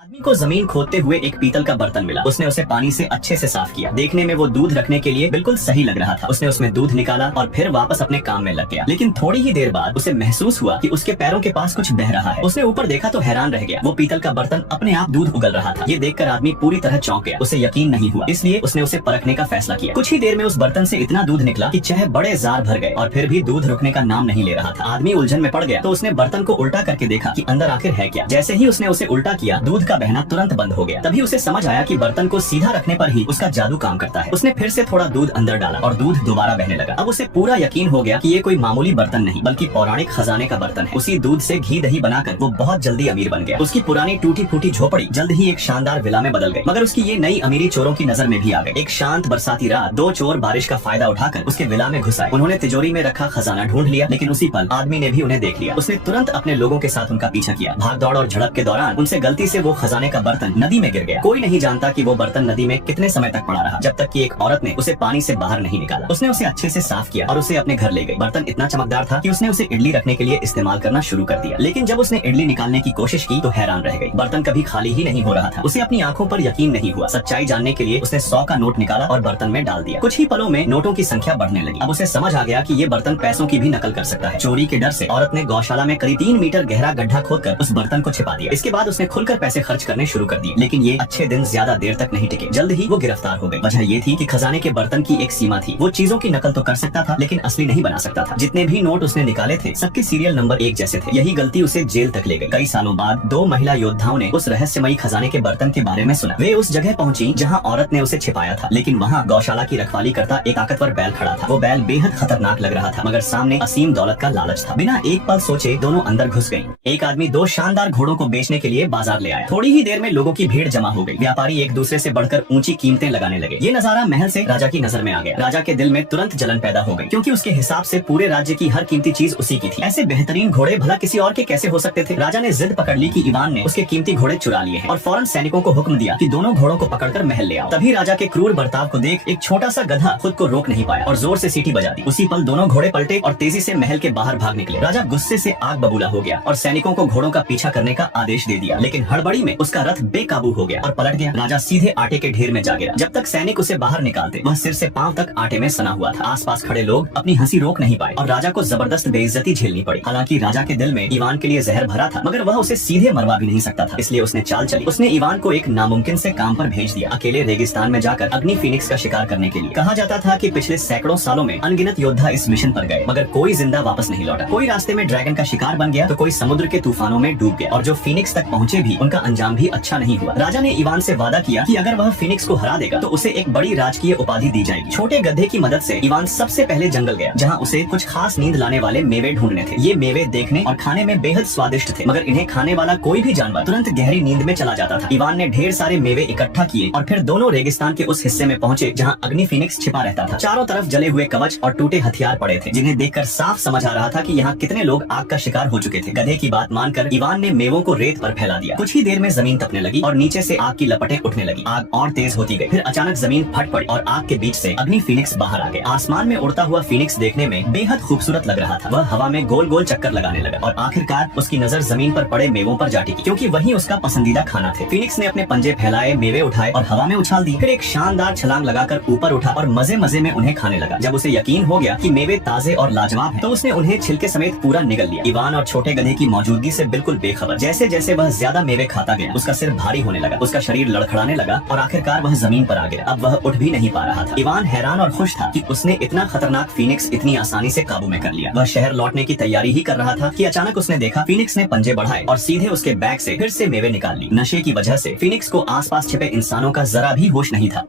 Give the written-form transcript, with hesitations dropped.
आदमी को जमीन खोदते हुए एक पीतल का बर्तन मिला। उसने उसे पानी से अच्छे से साफ किया। देखने में वो दूध रखने के लिए बिल्कुल सही लग रहा था। उसने उसमें दूध निकाला और फिर वापस अपने काम में लग गया। लेकिन थोड़ी ही देर बाद उसे महसूस हुआ कि उसके पैरों के पास कुछ बह रहा है। उसने ऊपर देखा तो हैरान रह गया। वो पीतल का बर्तन अपने आप दूध उगल रहा था। ये देखकर आदमी पूरी तरह चौंक गया। उसे यकीन नहीं हुआ, इसलिए उसने उसे परखने का फैसला किया। कुछ ही देर में उस बर्तन से इतना दूध निकला कि चाहे बड़े जार भर गए और फिर भी दूध रुकने का नाम नहीं ले रहा था। आदमी उलझन में पड़ गया तो उसने बर्तन को उल्टा करके देखा कि अंदर आखिर है क्या। जैसे ही उसने उसे उल्टा किया, दूध का बहना तुरंत बंद हो गया। तभी उसे समझ आया कि बर्तन को सीधा रखने पर ही उसका जादू काम करता है। उसने फिर से थोड़ा दूध अंदर डाला और दूध दोबारा बहने लगा। अब उसे पूरा यकीन हो गया कि ये कोई मामूली बर्तन नहीं बल्कि पौराणिक खजाने का बर्तन है। उसी दूध से घी दही बनाकर वो बहुत जल्दी अमीर बन गया। उसकी पुरानी टूटी फूटी झोपड़ी जल्द ही एक शानदार विला में बदल गई। मगर उसकी ये नई अमीरी चोरों की नजर में भी आ गई। एक शांत बरसाती रात दो चोर बारिश का फायदा उठाकर उसके विला में घुस आए। उन्होंने तिजोरी में रखा खजाना ढूंढ लिया, लेकिन उसी पल आदमी ने भी उन्हें देख लिया। उसने तुरंत अपने लोगों के साथ उनका पीछा किया। भाग दौड़ और झड़प के दौरान उनसे गलती से वो खजाने का बर्तन नदी में गिर गया। कोई नहीं जानता कि वो बर्तन नदी में कितने समय तक पड़ा रहा, जब तक कि एक औरत ने उसे पानी से बाहर नहीं निकाला। उसने उसे अच्छे से साफ किया और उसे अपने घर ले गई। बर्तन इतना चमकदार था कि उसने उसे इडली रखने के लिए इस्तेमाल करना शुरू कर दिया। लेकिन जब उसने इडली निकालने की कोशिश की तो हैरान रह गई। बर्तन कभी खाली ही नहीं हो रहा था। उसे अपनी आंखों पर यकीन नहीं हुआ। सच्चाई जानने के लिए उसने 100 का नोट निकाला और बर्तन में डाल दिया। कुछ ही पलों में नोटों की संख्या बढ़ने लगी। अब उसे समझ आ गया कि ये बर्तन पैसों की भी नकल कर सकता है। चोरी के डर से औरत ने गौशाला में करीब 3 मीटर गहरा गड्ढा खोदकर उस बर्तन को छिपा दिया। इसके बाद उसने खुलकर पैसे खर्च करने शुरू कर दिए। लेकिन ये अच्छे दिन ज्यादा देर तक नहीं टिके। जल्द ही वो गिरफ्तार हो गई। वजह ये थी कि खजाने के बर्तन की एक सीमा थी। वो चीजों की नकल तो कर सकता था, लेकिन असली नहीं बना सकता था। जितने भी नोट उसने निकाले थे, सबके सीरियल नंबर एक जैसे थे। यही गलती उसे जेल तक ले गई। कई सालों बाद 2 महिला योद्धाओं ने उस रहस्यमयी खजाने के बर्तन के बारे में सुना। वे उस जगह पहुंची जहां औरत ने उसे छिपाया था, लेकिन वहां गौशाला की रखवाली करता एक ताकतवर बैल खड़ा था। वो बैल बेहद खतरनाक लग रहा था, मगर सामने असीम दौलत का लालच था। बिना एक पल सोचे दोनों अंदर घुस गयी। एक आदमी 2 शानदार घोड़ों को बेचने के लिए बाजार ले आया। थोड़ी ही देर में लोगों की भीड़ जमा हो गई। व्यापारी एक दूसरे से बढ़कर ऊंची कीमतें लगाने लगे। ये नजारा महल से राजा की नजर में आ गया। राजा के दिल में तुरंत जलन पैदा हो गई, क्योंकि उसके हिसाब से पूरे राज्य की हर कीमती चीज उसी की थी। ऐसे बेहतरीन घोड़े भला किसी और के कैसे हो सकते थे। राजा ने जिद पकड़ ली कि इवान ने उसके कीमती घोड़े चुरा लिए हैं और फौरन सैनिकों को हुक्म दिया कि दोनों घोड़ों को पकड़कर महल ले आओ। तभी राजा के क्रूर बर्ताव को देख एक छोटा सा गधा खुद को रोक नहीं पाया और जोर से सीटी बजा दी। उसी पल दोनों घोड़े पलटे और तेजी से महल के बाहर भाग निकले। राजा गुस्से से आग बबूला हो गया और सैनिकों को घोड़ों का पीछा करने का आदेश दे दिया, लेकिन हड़बड़ी में उसका रथ बेकाबू हो गया और पलट गया। राजा सीधे आटे के ढेर में जा गिरा। जब तक सैनिक उसे बाहर निकालते, वह सिर से पांव तक आटे में सना हुआ था। आसपास खड़े लोग अपनी हंसी रोक नहीं पाए और राजा को जबरदस्त बेइज्जती झेलनी पड़ी। हालांकि राजा के दिल में इवान के लिए जहर भरा था, मगर वह उसे सीधे मरवा भी नहीं सकता था। इसलिए उसने चाल चली। उसने इवान को एक नामुमकिन से काम पर भेज दिया, अकेले रेगिस्तान में जाकर अग्नि फीनिक्स का शिकार करने के लिए। कहा जाता था कि पिछले सैकड़ों सालों में अनगिनत योद्धा इस मिशन पर गए, मगर कोई जिंदा वापस नहीं लौटा। कोई रास्ते में ड्रैगन का शिकार बन गया तो कोई समुद्र के तूफानों में डूब गया, और जो फीनिक्स तक पहुँचे भी उनका अंजाम भी अच्छा नहीं हुआ। राजा ने इवान से वादा किया कि अगर वह फीनिक्स को हरा देगा तो उसे एक बड़ी राजकीय उपाधि दी जाएगी। छोटे गधे की मदद से इवान सबसे पहले जंगल गया, जहाँ उसे कुछ खास नींद लाने वाले मेवे ढूंढने थे। ये मेवे देखने और खाने में बेहद स्वादिष्ट थे, मगर इन्हें खाने वाला कोई भी जानवर तुरंत गहरी नींद में चला जाता था। इवान ने ढेर सारे मेवे इकट्ठा किए और फिर दोनों रेगिस्तान के उस हिस्से में पहुंचे जहां अग्नि फीनिक्स छिपा रहता था। चारों तरफ जले हुए कवच और टूटे हथियार पड़े थे, जिन्हें देखकर साफ समझ आ रहा था कि यहाँ कितने लोग आग का शिकार हो चुके थे। गधे की बात मानकर इवान ने मेवों को रेत पर फैला दिया। कुछ ही देर में जमीन तपने लगी और नीचे से आग की लपटें उठने लगी। आग और तेज होती गई। फिर अचानक जमीन फट पड़ी और आग के बीच से अग्नि फीनिक्स बाहर आ गया। आसमान में उड़ता हुआ फीनिक्स देखने में बेहद खूबसूरत लग रहा था। वह हवा में गोल गोल चक्कर लगाने लगा और आखिरकार उसकी नजर जमीन पर पड़े मेवों पर जा टिकी, क्योंकि वही उसका पसंदीदा खाना थे। फीनिक्स ने अपने पंजे फैलाए, मेवे उठाए और हवा में उछाल दी। फिर एक शानदार छलांग लगाकर ऊपर उठा और मजे मजे में उन्हें खाने लगा। जब उसे यकीन हो गया कि मेवे ताजे और लाजवाब हैं, तो उसने उन्हें छिलके समेत पूरा निगल लिया। इवान और छोटे गधे की मौजूदगी से बिल्कुल बेखबर। जैसे जैसे वह ज्यादा मेवे खाता गया, उसका सिर भारी होने लगा, उसका शरीर लड़खड़ाने लगा और आखिरकार वह जमीन पर आ गिरा। अब वह उठ भी नहीं पा रहा था। इवान हैरान और खुश था कि उसने इतना खतरनाक फीनिक्स इतनी आसानी से काबू में कर लिया। वह शहर लौटने की तैयारी ही कर रहा था कि अचानक उसने देखा फीनिक्स ने पंजे बढ़ाए और सीधे उसके बैग से फिर से मेवे निकाल ली। नशे की वजह से फीनिक्स को आसपास छिपे इंसानों का जरा भी होश नहीं था।